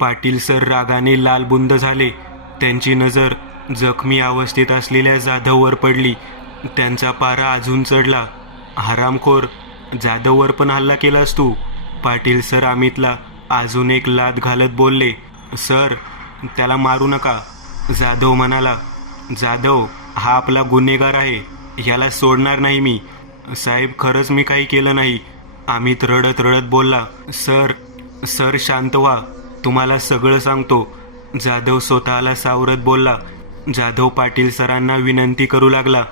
Patil sir रागाने लालबुंद झाले. त्यांची नजर जखमी अवस्थेत असलेल्या जाधववर पडली. त्यांचा पारा अजून चढला. हरामखोर, जाधववर पण हल्ला केलास तू? पाटील सर अमितला अजून एक लाथ घालत बोलले. सर, त्याला मारू नका. जाधव म्हणाला. जाधव हा आपला गुन्हेगार आहे, याला सोडणार नाही मी. साहेब, खरंच मी काही केलं नाही. अमित रडत रडत बोलला. सर, सर शांत व्हा, तुम्हाला सगळं सांगतो. जाधव स्वतःला सावरत बोलला. जाधव पाटील सरांना विनंती करू लागला.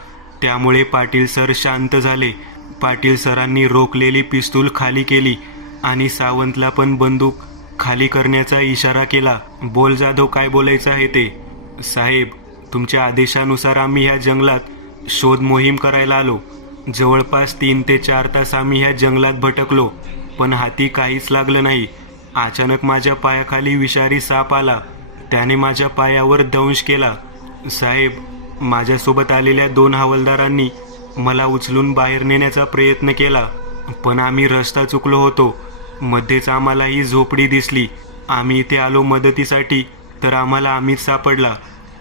त्यामुळे पाटील सर शांत झाले. पाटील सरांनी रोखलेली पिस्तूल खाली केली आणि सावंतला पण बंदूक खाली करण्याचा इशारा केला. बोल जाधव, काय बोलायचं आहे ते? साहेब, तुमच्या आदेशानुसार आम्ही ह्या जंगलात शोध मोहीम करायला आलो. जवळपास 3 ते 4 तास आम्ही ह्या जंगलात भटकलो, पण हाती काहीच लागलं नाही. अचानक माझ्या पायाखाली विषारी साप आला. त्याने माझ्या पायावर दंश केला. साहेब, माझ्यासोबत आलेल्या 2 हवालदारांनी मला उचलून बाहेर नेण्याचा प्रयत्न केला, पण आम्ही रस्ता चुकलो होतो. मध्येच आम्हाला ही झोपडी दिसली. आम्ही इथे आलो मदतीसाठी, तर आम्हाला अमित सापडला.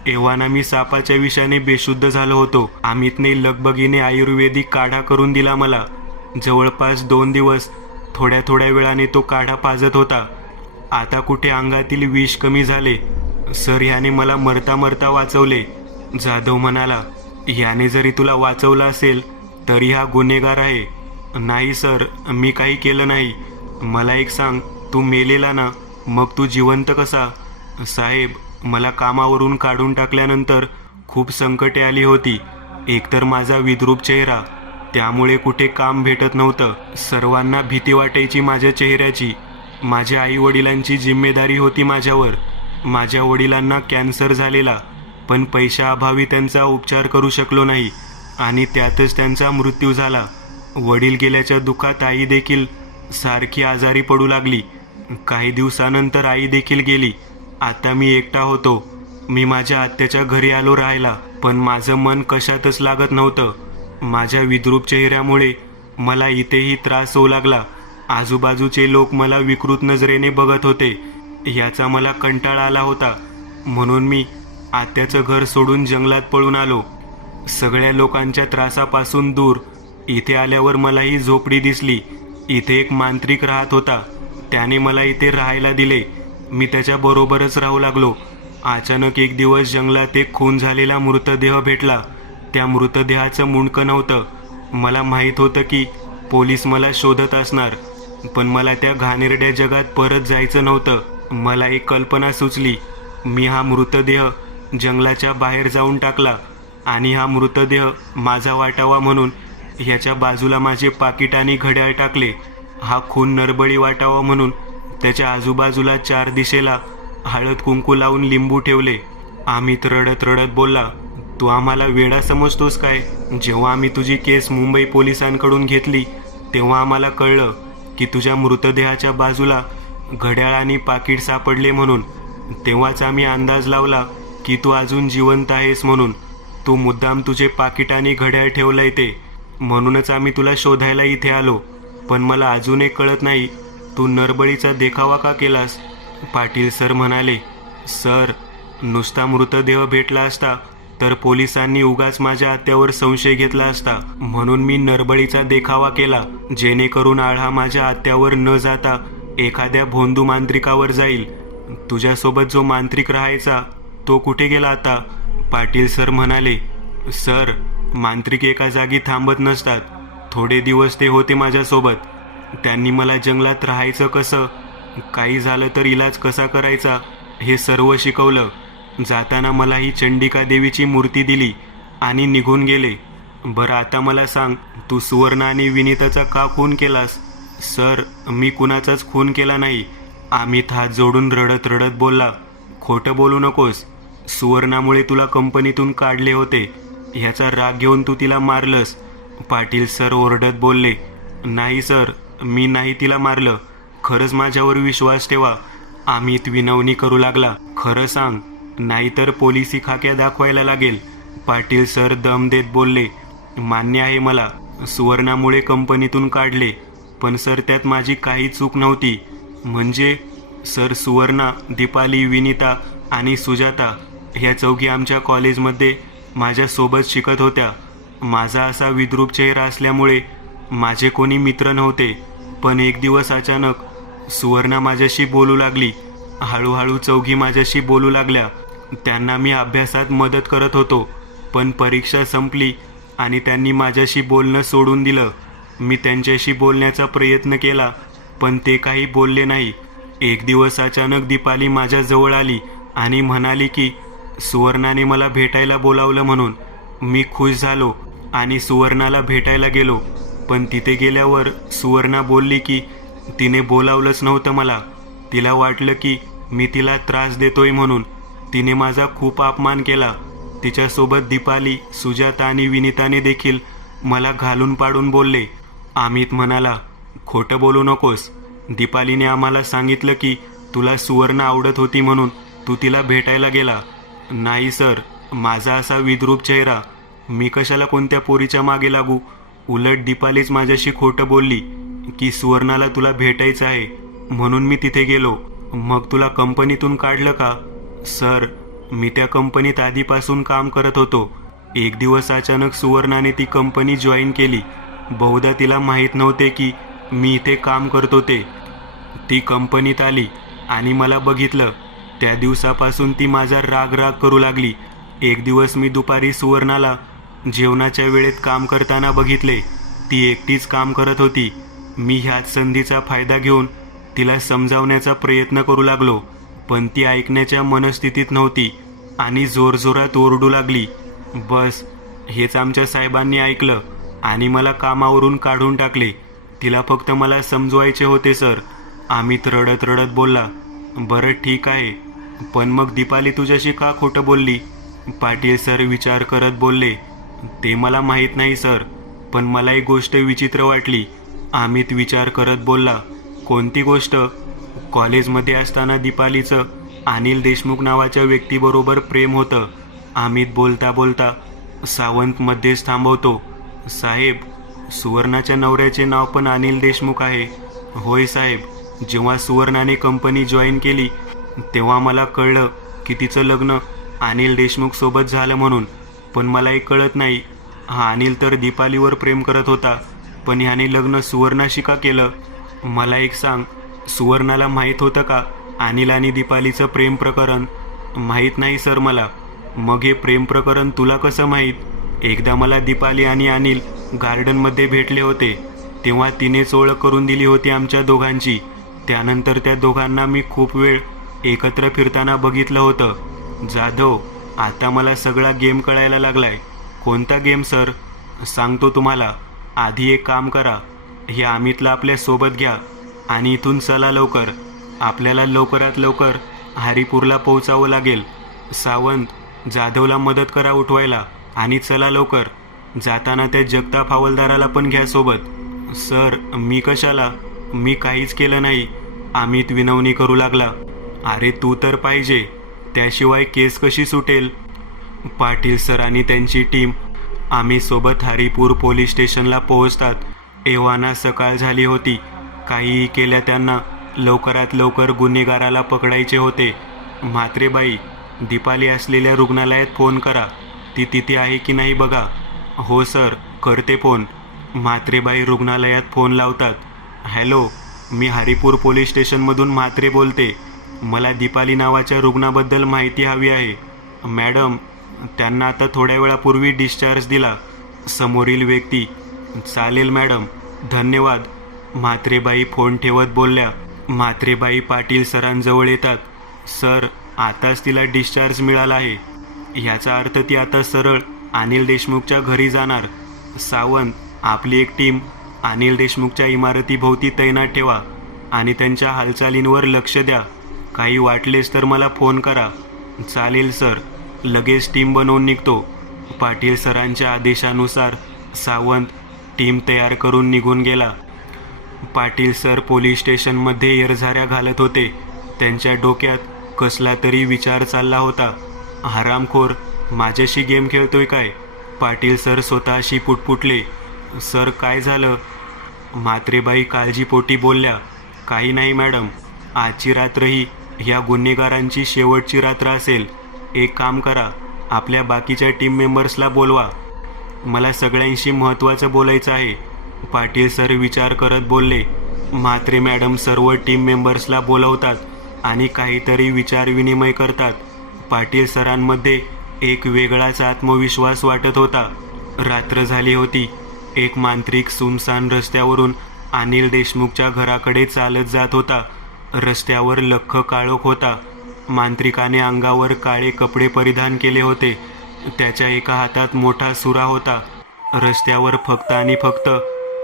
एव्हाना मी सापाच्या विषाने बेशुद्ध झालो होतो. अमितने लगबगीने आयुर्वेदिक काढा करून दिला मला. जवळपास 2 दिवस थोड्या थोड्या वेळाने तो काढा पाजत होता. आता कुठे अंगातील विष कमी झाले. सर, याने मला मरता मरता वाचवले. जाधव म्हणाला. याने जरी तुला वाचवलं असेल तरी हा गुन्हेगार आहे. नाही सर, मी काही केलं नाही. मला एक सांग, तू मेलेला ना, मग तू जिवंत कसा? साहेब, मला कामावरून काढून टाकल्यानंतर खूप संकटे आली होती. एकतर माझा विद्रूप चेहरा, त्यामुळे कुठे काम भेटत नव्हतं. सर्वांना भीती वाटायची माझ्या चेहऱ्याची. माझ्या आईवडिलांची जिम्मेदारी होती माझ्यावर. माझ्या वडिलांना कॅन्सर झालेला, पण पैशाअभावी त्यांचा उपचार करू शकलो नाही आणि त्यातच त्यांचा मृत्यू झाला. वडील गेल्याच्या दुःखात आई देखील सारखी आजारी पडू लागली. काही दिवसानंतर आई देखील गेली. आता मी एकटा होतो. मी माझ्या आत्याच्या घरी आलो राहायला, पण माझं मन कशातच लागत नव्हतं. माझ्या विद्रूप चेहऱ्यामुळे मला इथेही त्रास होऊ लागला. आजूबाजूचे लोक मला विकृत नजरेने बघत होते. याचा मला कंटाळा आला होता, म्हणून मी आत्याचं घर सोडून जंगलात पळून आलो. सगळ्या लोकांच्या त्रासापासून दूर इथे आल्यावर मला ही झोपडी दिसली. इथे एक मांत्रिक राहत होता. त्याने मला इथे राहायला दिले. मी त्याच्याबरोबरच राहू लागलो. अचानक एक दिवस जंगलात एक खून झालेला मृतदेह भेटला. त्या मृतदेहाचं मुंडकं नव्हतं. मला माहीत होतं की पोलीस मला शोधत असणार, पण मला त्या घाणेरड्या जगात परत जायचं नव्हतं. मला एक कल्पना सुचली. मी हा मृतदेह जंगलाच्या बाहेर जाऊन टाकला आणि हा मृतदेह माझा वाटावा म्हणून ह्याच्या बाजूला माझे पाकिट आणि घड्याळ टाकले. हा खून नरबळी वाटावा म्हणून त्याच्या आजूबाजूला 4 दिशेला हळद कुंकू लावून लिंबू ठेवले. अमित रडत रडत बोलला. तू आम्हाला वेडा समजतोस काय? जेव्हा आम्ही तुझी केस मुंबई पोलिसांकडून घेतली तेव्हा आम्हाला कळलं की तुझ्या मृतदेहाच्या बाजूला घड्याळ आणि पाकिट सापडले म्हणून. तेव्हाच आम्ही अंदाज लावला की तू अजून जिवंत आहेस म्हणून. तू मुद्दाम तुझे पाकिट आणि घड्याळ ठेवलंय ते, म्हणूनच आम्ही तुला शोधायला इथे आलो. पण मला अजून एक कळत नाही, तू नरबळीचा देखावा का केलास? पाटील सर म्हणाले. सर, नुसता मृतदेह भेटला असता तर पोलिसांनी उगाच माझ्या आत्यावर संशय घेतला असता, म्हणून मी नरबळीचा देखावा केला, जेणेकरून आळा माझ्या आत्यावर न जाता एखाद्या भोंदू मांत्रिकावर जाईल. तुझ्यासोबत जो मांत्रिक राहायचा तो कुठे गेला आता? पाटील सर म्हणाले. सर, मांत्रिक एका जागी थांबत नसतात. थोडे दिवस ते होते माझ्यासोबत. त्यांनी मला जंगलात राहायचं कसं, काही झालं तर इलाज कसा करायचा हे सर्व शिकवलं. जाताना मला ही चंडिका देवीची मूर्ती दिली आणि निघून गेले. बरं, आता मला सांग, तू सुवर्ण आणि विनीताचा का खून केलास? सर, मी कुणाचाच खून केला नाही. अमित हात जोडून रडत रडत बोलला. खोटं बोलू नकोस. सुवर्णामुळे तुला कंपनीतून काढले होते. ह्याचा राग घेऊन तू तिला मारलंस. पाटील सर ओरडत बोलले. नाही सर, मी नाही तिला मारलं. खरंच माझ्यावर विश्वास ठेवा. अमित विनवणी करू लागला. खरं सांग, नाहीतर पोलिसी खाक्या दाखवायला लागेल. पाटील सर दम देत बोलले. मान्य आहे मला, सुवर्णामुळे कंपनीतून काढले, पण सर त्यात माझी काही चूक नव्हती. म्हणजे सर, सुवर्णा, दीपाली, विनिता आणि सुजाता ह्या चौघी आमच्या कॉलेजमध्ये माझ्यासोबत शिकत होत्या. माझा असा विद्रूप चेहरा असल्यामुळे माझे कोणी मित्र नव्हते. पण एक दिवस अचानक सुवर्णा माझ्याशी बोलू लागली. हळूहळू चौघी माझ्याशी बोलू लागल्या. त्यांना मी अभ्यासात मदत करत होतो, पण परीक्षा संपली आणि त्यांनी माझ्याशी बोलणं सोडून दिलं. मी त्यांच्याशी बोलण्याचा प्रयत्न केला, पण ते काही बोलले नाही. एक दिवस अचानक दीपाली माझ्याजवळ आली आणि म्हणाली की सुवर्णाने मला भेटायला बोलावलं म्हणून. मी खुश झालो आणि सुवर्णाला भेटायला गेलो. पण तिथे गेल्यावर सुवर्णा बोलली की तिने बोलावलंच नव्हतं मला. तिला वाटलं की मी तिला त्रास देतोय म्हणून. तिने माझा खूप अपमान केला. तिच्यासोबत दीपाली, सुजाता आणि विनिताने देखील मला घालून पाडून बोलले. अमित म्हणाला, खोटं बोलू नकोस. दीपालीने आम्हाला सांगितलं की तुला सुवर्ण आवडत होती म्हणून तू तिला भेटायला गेला. नाही सर, माझा असा विद्रूप चेहरा. मी कशाला कोणत्या पोरीच्या मागे लागू. उलट दीपालीच माझ्याशी खोटं बोलली की सुवर्णाला तुला भेटायचं आहे म्हणून मी तिथे गेलो. मग तुला कंपनीतून काढलं का? सर, मी त्या कंपनीत आधीपासून काम करत होतो. एक दिवस अचानक सुवर्णाने ती कंपनी जॉईन केली. बहुधा तिला माहीत नव्हते की मी इथे काम करतो ते. ती कंपनीत आली आणि मला बघितलं. त्या दिवसापासून ती माझा राग करू लागली. एक दिवस मी दुपारी सुवर्णाला जेवणाच्या वेळेत काम करताना बघितले. ती एकटीच काम करत होती. मी ह्याच संधीचा फायदा घेऊन तिला समजावण्याचा प्रयत्न करू लागलो, पण ती ऐकण्याच्या मनस्थितीत नव्हती आणि जोरजोरात ओरडू लागली. बस हेच आमच्या साहेबांनी ऐकलं आणि मला कामावरून काढून टाकले. तिला फक्त मला समजवायचे होते सर. अमित रडत रडत बोलला, बरं ठीक आहे, पण मग दीपाली तुझ्याशी का खोटं बोलली? पाटील सर विचार करत बोलले, ते मला माहीत नाही सर, पण मला एक गोष्ट विचित्र वाटली. अमित विचार करत बोलला, कोणती गोष्ट? कॉलेजमध्ये असताना दीपालीचं अनिल देशमुख नावाच्या व्यक्तीबरोबर प्रेम होतं. अमित बोलता बोलता सावंत मध्येच थांबवतो. साहेब, सुवर्णाच्या नवऱ्याचे नाव पण अनिल देशमुख आहे. होय साहेब, जेव्हा सुवर्णाने कंपनी जॉईन केली तेव्हा मला कळलं की तिचं लग्न अनिल देशमुख सोबत झालं म्हणून. पण मला एक कळत नाही, हा अनिल तर दीपालीवर प्रेम करत होता, पण ह्याने लग्न सुवर्णाशी का केलं? मला एक सांग, सुवर्णाला माहीत होतं का अनिल आणि दीपालीचं प्रेम प्रकरण? माहीत नाही सर मला. मग हे प्रेम प्रकरण तुला कसं माहीत? एकदा मला दीपाली आणि अनिल गार्डनमध्ये भेटले होते, तेव्हा तिनेच ओळख करून दिली होती आमच्या दोघांची. त्यानंतर त्या दोघांना मी खूप वेळ एकत्र फिरताना बघितलं होतं. जाधव, आता मला सगळा गेम कळायला लागलाय. कोणता गेम सर? सांगतो तुम्हाला. आधी एक काम करा, हे अमितला आपल्या सोबत घ्या आणि इथून चला लवकर. आपल्याला लवकरात लवकर हरिपूरला पोहोचावं लागेल. सावंत, जाधवला मदत करा उठवायला आणि चला लवकर. जाताना त्या जगताप हवालदाराला पण घ्या सोबत. सर, मी कशाला? मी काहीच केलं नाही. अमित विनवणी करू लागला. अरे तू तर पाहिजे, त्याशिवाय केस कशी सुटेल? पाटील सर आणि त्यांची टीम आम्ही सोबत हरिपूर पोलीस स्टेशनला पोहोचतात. एव्हाना सकाळ झाली होती. काहीही केल्या त्यांना लवकरात लवकर गुन्हेगाराला पकडायचे होते. म्हात्रेबाई, दीपाली असलेल्या रुग्णालयात फोन करा. ती तिथे आहे की नाही बघा. हो सर, करते फोन. म्हात्रेबाई रुग्णालयात फोन लावतात. हॅलो, मी हरिपूर पोलीस स्टेशनमधून म्हात्रे बोलते. मला दीपाली नावाच्या रुग्णाबद्दल माहिती हवी आहे. मॅडम, त्यांना आता थोड्या वेळापूर्वी डिस्चार्ज दिला. समोरील व्यक्ती, चालेल मॅडम, धन्यवाद. म्हात्रेबाई फोन ठेवत बोलल्या. म्हात्रेबाई पाटील सरांजवळ येतात. सर, आताच तिला डिस्चार्ज मिळाला आहे. ह्याचा अर्थ ती आता सरळ अनिल देशमुखच्या घरी जाणार. सावंत, आपली एक टीम अनिल देशमुखच्या इमारतीभोवती तैनात ठेवा आणि त्यांच्या हालचालींवर लक्ष द्या. काही वाटलेस तर मला फोन करा. चालेल सर, लगेच टीम बनवून निघतो. पाटील सरांच्या आदेशानुसार सावंत टीम तयार करून निघून गेला. पाटील सर पोलीस स्टेशनमध्ये येरझाऱ्या घालत होते. त्यांच्या डोक्यात कसला तरी विचार चालला होता. हरामखोर माझ्याशी गेम खेळतोय काय? पाटील सर स्वतःशी पुटपुटले. सर, काय झालं? म्हात्रेबाई काळजीपोटी बोलल्या. काही नाही मॅडम, आजची रात्र ही ह्या गुन्हेगारांची शेवटची रात्र असेल. एक काम करा, आपल्या बाकीच्या टीम मेंबर्सला बोलवा. मला सगळ्यांशी महत्त्वाचं बोलायचं आहे. पाटील सर विचार करत बोलले. म्हात्रे मॅडम सर्व टीम मेंबर्सला बोलवतात आणि काहीतरी विचारविनिमय करतात. पाटील सरांमध्ये एक वेगळाच आत्मविश्वास वाटत होता. रात्र झाली होती. एक मांत्रिक सुनसान रस्त्यावरून अनिल देशमुखच्या घराकडे चालत जात होता. रस्त्यावर लख्ख काळोख होता. मांत्रिकाने अंगावर काळे कपडे परिधान केले होते. त्याच्या एका हातात मोठा सुरा होता. रस्त्यावर फक्त आणि फक्त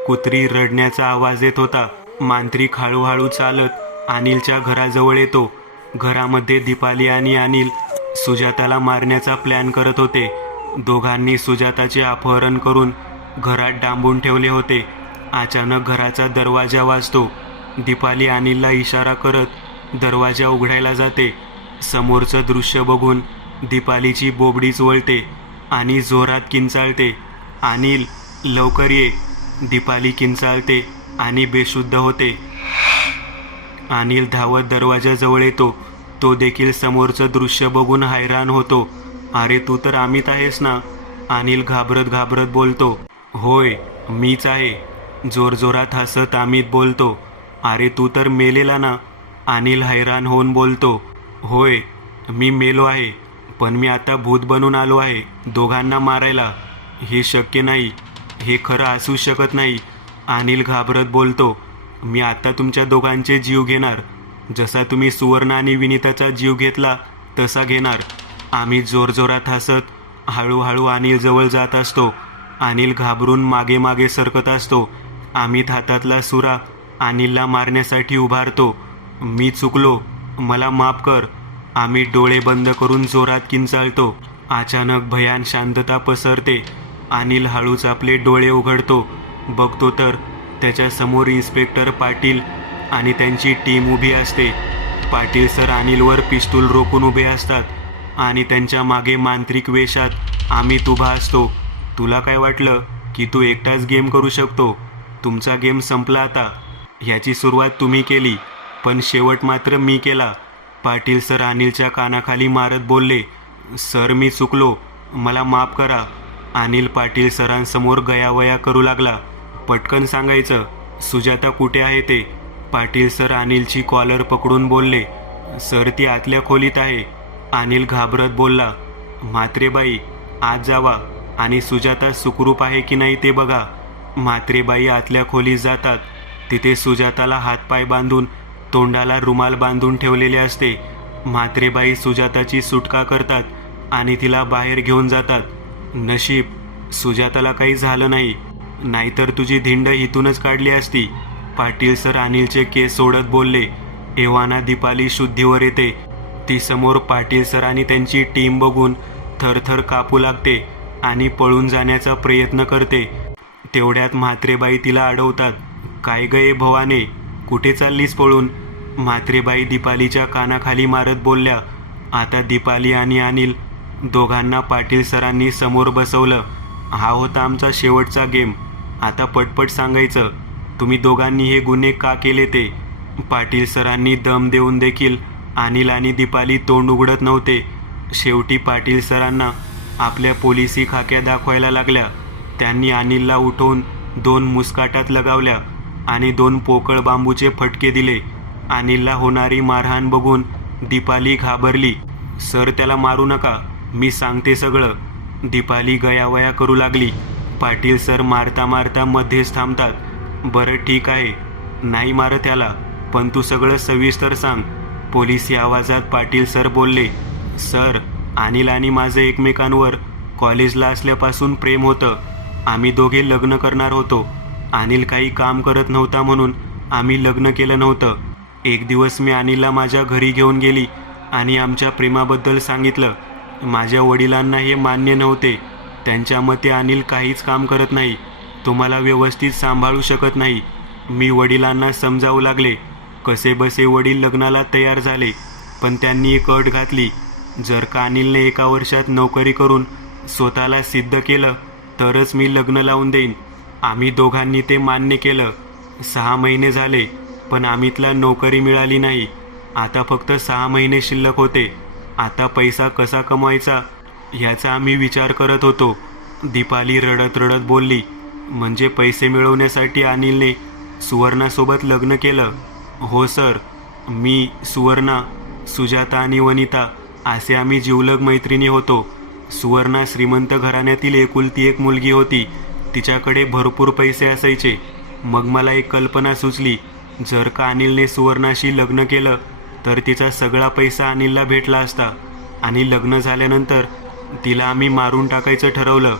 कुत्री रडण्याचा आवाज येत होता. मांत्रिक हळूहळू चालत अनिलच्या घराजवळ येतो. घरामध्ये दीपाली आणि अनिल सुजाताला मारण्याचा प्लॅन करत होते. दोघांनी सुजाताचे अपहरण करून घरात डांबून ठेवले होते. अचानक घराचा दरवाजा वाजतो. दीपाली अनिलला इशारा करत दरवाजा उघडायला जाते. समोरचं दृश्य बघून दीपालीची बोबडीच वळते आणि जोरात किंचाळते. अनिल, लवकर ये. दीपाली किंचाळते आणि बेशुद्ध होते. अनिल धावत दरवाजाजवळ येतो. तो देखील समोरचं दृश्य बघून हैराण होतो. अरे तू तर अमित आहेस ना? अनिल घाबरत घाबरत बोलतो. होय, मीच आहे. जोरजोरात हसत अमित बोलतो. अरे तू तर मेलेला ना? अनिल हैराण होऊन बोलतो. होय, मी मेलो आहे, पण मी आता भूत बनून आलो आहे दोघांना मारायला. हे शक्य नाही. हे खरं असू शकत नाही. अनिल घाबरत बोलतो. मी आता तुमच्या दोघांचे जीव घेणार. जसा तुम्ही सुवर्ण आणि विनीताचा जीव घेतला तसा घेणार. आम्ही जोरजोरात हसत हळूहळू अनिल जवळ जात असतो. अनिल घाबरून मागे मागे सरकत असतो. अमित हातातला सुरा अनिलला मारण्यासाठी उभारतो. मी चुकलो, मला माफ कर. अमित डोळे बंद करून जोरात किंचाळतो. अचानक भयान शांतता पसरते. अनिल हळूच आपले डोळे उघडतो. बघतो तर त्याच्या समोर इन्स्पेक्टर पाटील आणि त्यांची टीम उभी असते. पाटील सर अनिलवर पिस्तूल रोखून उभे असतात आणि त्यांच्या मागे मांत्रिक वेशात अमित उभा असतो. तुला काय वाटलं की तू एकटाच गेम करू शकतो? तुमचा गेम संपला आता. ह्याची सुरुवात तुम्ही केली, पण शेवट मात्र मी केला. पाटील सर अनिलच्या कानाखाली मारत बोलले. सर मी चुकलो, मला माफ करा. अनिल पाटील सरांसमोर गयावया करू लागला. पटकन सांगायचं, सुजाता कुठे आहे ते? पाटील सर अनिलची कॉलर पकडून बोलले. सर ती आतल्या खोलीत आहे. अनिल घाबरत बोलला. म्हात्रेबाई, आत जावा आणि सुजाता सुखरूप आहे की नाही ते बघा. म्हात्रेबाई आतल्या खोलीत जातात. तिथे सुजाताला हातपाय बांधून तोंडाला रुमाल बांधून ठेवलेले असते. म्हात्रेबाई सुजाताची सुटका करतात आणि तिला बाहेर घेऊन जातात. नशीब सुजाताला काही झालं नाही, नाहीतर तुझी धिंड इथूनच काढली असती. पाटील सर अनिलचे केस सोडत बोलले. एव्हाना दीपाली शुद्धीवर येते. ती समोर पाटील सर आणि त्यांची टीम बघून थरथर कापू लागते आणि पळून जाण्याचा प्रयत्न करते. तेवढ्यात म्हात्रेबाई तिला अडवतात. काय गये भवाने, कुठे चाललीस पळून? म्हात्रेबाई दीपालीच्या कानाखाली मारत बोलल्या. आता दीपाली आणि अनिल दोघांना पाटील सरांनी समोर बसवलं. हा होता आमचा शेवटचा गेम. आता पटपट सांगायचं, तुम्ही दोघांनी हे गुन्हे का केले ते? पाटील सरांनी दम देऊन देखील अनिल आणि दीपाली तोंड उघडत नव्हते. शेवटी पाटील सरांना आपल्या पोलिसी खाक्या दाखवायला लागल्या. त्यांनी अनिलला उठवून 2 मुस्काटात लगावल्या आणि 2 पोकळ बांबूचे फटके दिले. अनिलला होणारी मारहाण बघून दीपाली घाबरली. सर त्याला मारू नका, मी सांगते सगळं. दीपाली गयावया करू लागली. पाटील सर मारता मारता मध्येच थांबतात. बरं ठीक आहे, नाही मारत त्याला, पण तू सगळं सविस्तर सांग. पोलिसी आवाजात पाटील सर बोलले. सर, अनिल आणि माझं एकमेकांवर कॉलेजला असल्यापासून प्रेम होतं. आम्ही दोघे लग्न करणार होतो. अनिल काही काम करत नव्हता म्हणून आम्ही लग्न केलं नव्हतं. एक दिवस मी अनिलला माझ्या घरी घेऊन गेली आणि आमच्या प्रेमाबद्दल सांगितलं. माझ्या वडिलांना हे मान्य नव्हते. त्यांच्या मते अनिल काहीच काम करत नाही, तुम्हाला व्यवस्थित सांभाळू शकत नाही. मी वडिलांना समजावू लागले. कसेबसे वडील लग्नाला तयार झाले, पण त्यांनी एक अट घातली. जर का अनिलने 1 वर्षात नोकरी करून स्वतःला सिद्ध केलं तरच मी लग्न लावून देईन. आम्ही दोघांनी ते मान्य केलं. 6 महिने झाले. पण अमितला नोकरी मिळाली नाही. आता फक्त 6 महिने शिल्लक होते. आता पैसा कसा कमवायचा ह्याचा आम्ही विचार करत होतो. दीपाली रडत रडत बोलली. म्हणजे पैसे मिळवण्यासाठी अनिलने सुवर्णासोबत लग्न केलं? हो सर. मी, सुवर्णा, सुजाता आणि वनिता असे आम्ही जिवलग मैत्रिणी होतो. सुवर्णा श्रीमंत घराण्यातील एकुलती एक मुलगी होती. तिच्याकडे भरपूर पैसे असायचे. मग मला एक कल्पना सुचली. जर का अनिलने सुवर्णाशी लग्न केलं तर तिचा सगळा पैसा अनिलला भेटला असता आणि लग्न झाल्यानंतर तिला आम्ही मारून टाकायचं ठरवलं,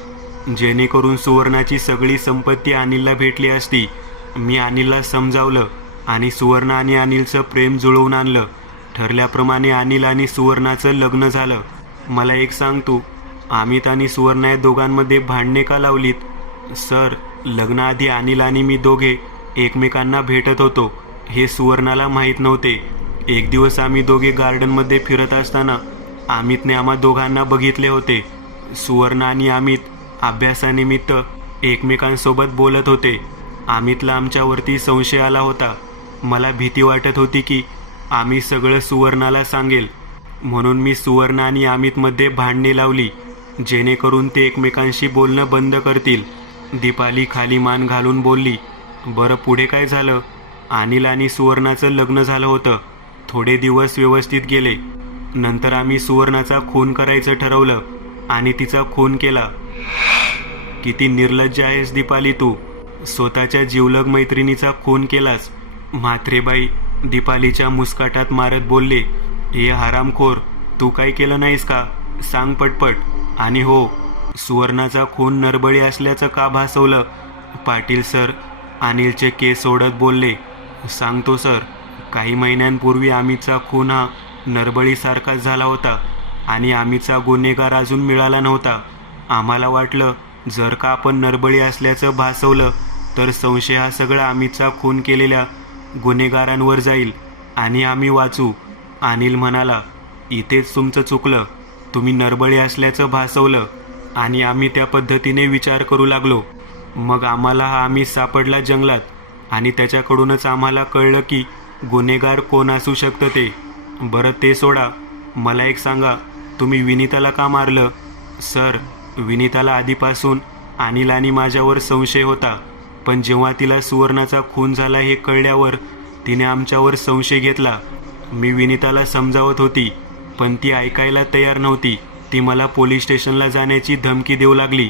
जेणेकरून सुवर्णाची सगळी संपत्ती अनिलला भेटली असती. मी अनिलला समजावलं आणि सुवर्ण आणि अनिलचं प्रेम जुळवून आणलं. ठरल्याप्रमाणे अनिल आणि सुवर्णाचं लग्न झालं. मला एक सांग तू, अमित आणि सुवर्णा या दोघांमध्ये भांडणे का लावलीत? सर, लग्नाआधी अनिल आणि मी दोघे एकमेकांना भेटत होतो. हे सुवर्णाला माहीत नव्हते. एक दिवस आम्ही दोघे गार्डनमध्ये फिरत असताना अमितने आम्हा दोघांना बघितले होते. सुवर्ण आणि अमित अभ्यासानिमित्त एकमेकांसोबत बोलत होते. अमितला आमच्यावरती संशय आला होता. मला भीती वाटत होती की आम्ही सगळं सुवर्णाला सांगेल. म्हणून मी सुवर्ण आणि अमितमध्ये भांडणे लावली, जेणेकरून ते एकमेकांशी बोलणं बंद करतील. दीपाली खाली मान घालून बोलली. बरं, पुढे काय झालं? अनिल आणि सुवर्णाचं लग्न झालं होतं. थोडे दिवस व्यवस्थित गेले. नंतर आम्ही सुवर्णाचा खून करायचं ठरवलं आणि तिचा खून केला. किती निर्लज्ज आहेस दीपाली तू. स्वतःच्या जिवलग मैत्रिणीचा खून केलास. म्हात्रेबाई दीपालीच्या मुस्काटात मारत बोलले. हे हरामखोर, तू काय केलं नाहीस का? सांग पटपट. आणि हो, सुवर्णाचा खून नरबळी असल्याचं का भासवलं? पाटील सर अनिलचे केस ओढत बोलले. सांगतो सर. काही महिन्यांपूर्वी अमितचा खून हा नरबळीसारखाच झाला होता आणि अमितचा गुन्हेगार अजून मिळाला नव्हता. आम्हाला वाटलं जर का आपण नरबळी असल्याचं भासवलं तर संशय हा सगळा अमितचा खून केलेल्या गुन्हेगारांवर जाईल आणि आम्ही वाचू. अनिल म्हणाला, इथेच तुमचं चुकलं. तुम्ही नरबळी असल्याचं भासवलं आणि आम्ही त्या पद्धतीने विचार करू लागलो. मग आम्हाला हा अमित सापडला जंगलात आणि त्याच्याकडूनच आम्हाला कळलं की गुन्हेगार कोण असू शकतं ते. बरं ते सोडा, मला एक सांगा, तुम्ही विनिताला का मारलं? सर, विनिताला आधीपासून अनिल आणि माझ्यावर संशय होता. पण जेव्हा तिला सुवर्णाचा खून झाला हे कळल्यावर तिने आमच्यावर संशय घेतला. मी विनिताला समजावत होती पण ती ऐकायला तयार नव्हती. ती मला पोलीस स्टेशनला जाण्याची धमकी देऊ लागली.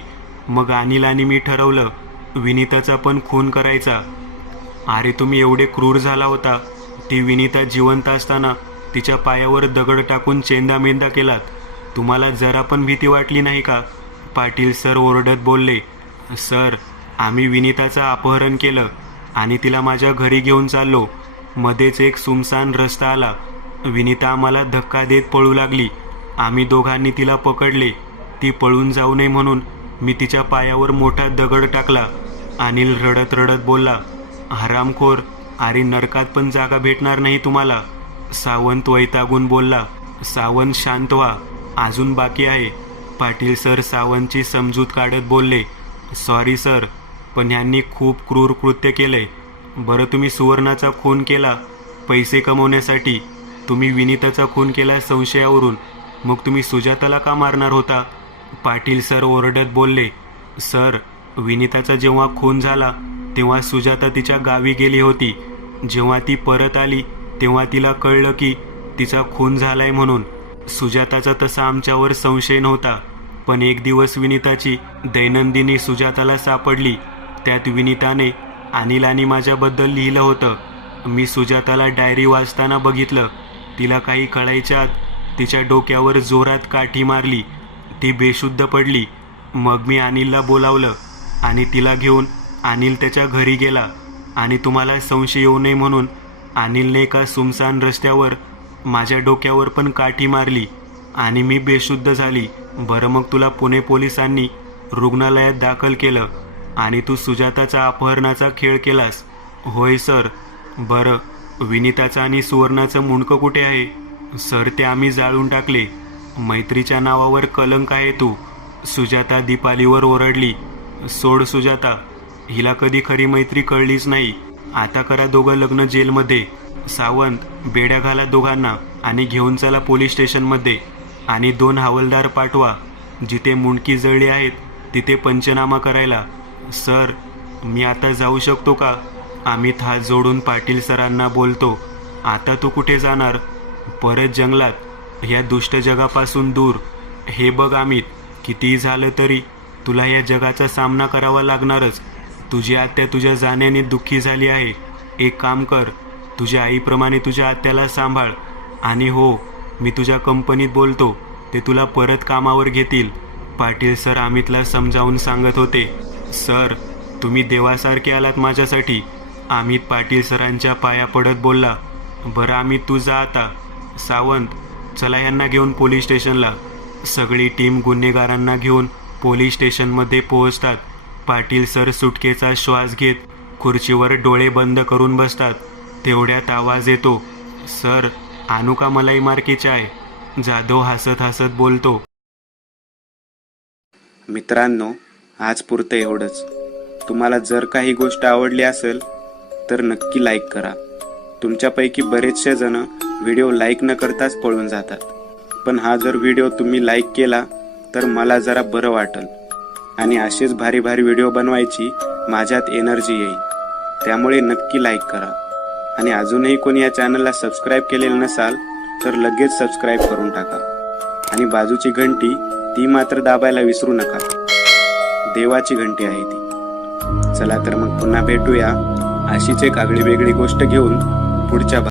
मग अनिल आणि मी ठरवलं विनिताचा पण खून करायचा. अरे तुम्ही एवढे क्रूर झाला होता. ती विनिता जिवंत असताना तिच्या पायावर दगड टाकून चेंदामेंदा केलात. तुम्हाला जरा पण भीती वाटली नाही का? पाटील सर ओरडत बोलले. सर, आम्ही विनिताचं अपहरण केलं आणि तिला माझ्या घरी घेऊन चाललो. मध्येच एक सुमसान रस्ता आला. विनिता आम्हाला धक्का देत पळू लागली. आम्ही दोघांनी तिला पकडले. ती पळून जाऊ नये म्हणून मी तिच्या पायावर मोठा दगड टाकला. अनिल रडत रडत बोलला. हरामखोर, अरे नरकात पण जागा भेटणार नाही तुम्हाला. सावंत वैतागून बोलला. सावंत शांत व्हा, अजून बाकी आहे. पाटील सर सावंतची समजूत काढत बोलले. सॉरी सर, पण ह्यांनी खूप क्रूर कृत्य केलंय. बरं, तुम्ही सुवर्णाचा खून केला पैसे कमवण्यासाठी. तुम्ही विनिताचा खून केला संशयावरून. मग तुम्ही सुजाताला का मारणार होता? पाटील सर ओरडत बोलले. सर, विनिताचा जेव्हा खून झाला तेव्हा सुजाता तिच्या गावी गेली होती. जेव्हा ती परत आली तेव्हा तिला कळलं की तिचा खून झालाय म्हणून. सुजाताचा तसा आमच्यावर संशय नव्हता. पण एक दिवस विनिताची दैनंदिनी सुजाताला सापडली. त्यात विनिताने अनिल आणि माझ्याबद्दल लिहिलं होतं. मी सुजाताला डायरी वाचताना बघितलं. तिला काही कळायच्या आत तिच्या डोक्यावर जोरात काठी मारली. ती बेशुद्ध पडली. मग मी अनिलला बोलावलं आणि तिला घेऊन अनिल त्याच्या घरी गेला आणि तुम्हाला संशय येऊ नये म्हणून अनिलने एका सुमसान रस्त्यावर माझ्या डोक्यावर पण काठी मारली आणि मी बेशुद्ध झाली. बरं, मग तुला पुणे पोलिसांनी रुग्णालयात दाखल केलं आणि तू सुजाताचा अपहरणाचा खेळ केलास. होय सर. बरं, विनिताचं आणि सुवर्णाचं मुंडकं कुठे आहे? सर, ते आम्ही जाळून टाकले. मैत्रीच्या नावावर कलंक आहे तू. सुजाता दीपालीवर ओरडली. सोड सुजाता, हिला कधी खरी मैत्री कळलीच नाही. आता करा दोघं लग्न जेलमध्ये. सावंत, बेड्या घाला दोघांना आणि घेऊन चला पोलीस स्टेशनमध्ये. आणि 2 हवालदार पाठवा. जिथे मुंडकी जळली आहेत तिथे पंचनामा करायला. सर, मी आता जाऊ शकतो का? अमित हात जोडून पाटील सरांना बोलतो. आता तू कुठे जाणार? परत जंगलात, ह्या दुष्ट जगापासून दूर. हे बघ अमित, कितीही झालं तरी तुला या जगाचा सामना करावा लागणारच. तुझी आत्या तुझ्या जाण्याने दुःखी झाली आहे. एक काम कर, तुझ्या आईप्रमाणे तुझ्या आत्याला सांभाळ. आणि हो, मी तुझ्या कंपनीत बोलतो, ते तुला परत कामावर घेतील. पाटील सर अमितला समजावून सांगत होते. सर, तुम्ही देवासारखे आलात माझ्यासाठी. अमित पाटील सरांच्या पाया पडत बोलला. बरं अमित, तू जा आता. सावंत, चला यांना घेऊन पोलीस स्टेशनला. सगळी टीम गुन्हेगारांना घेऊन पोलीस स्टेशनमध्ये पोहोचतात. पाटील सर सुटकेचा श्वास घेत खुर्चीवर डोळे बंद करून बसतात. तेवढ्यात आवाज येतो. सर, आणू का मलाई मार्के चाय? जाधव हसत हसत बोलतो. मित्रांनो, आज पुरतं एवढंच. तुम्हाला जर काही गोष्ट आवडली असेल तर नक्की लाईक करा. तुमच्यापैकी बरेचसे जण व्हिडिओ लाईक न करताच पळून जातात. पण हा जर व्हिडिओ तुम्ही लाईक केला तर मला जरा बरं वाटेल आणि असेच भारी भारी व्हिडिओ बनवायची माझ्यात एनर्जी येईल. त्यामुळे नक्की लाईक करा. आणि अजूनही कोणी या चॅनलला सबस्क्राईब केलेलं नसाल तर लगेच सबस्क्राईब करून टाका. आणि बाजूची घंटी ती मात्र दाबायला विसरू नका. देवाची घंटी आहे ती. चला तर मग पुन्हा भेटूया अशीच एक आगळी वेगळी गोष्ट घेऊन पुढच्या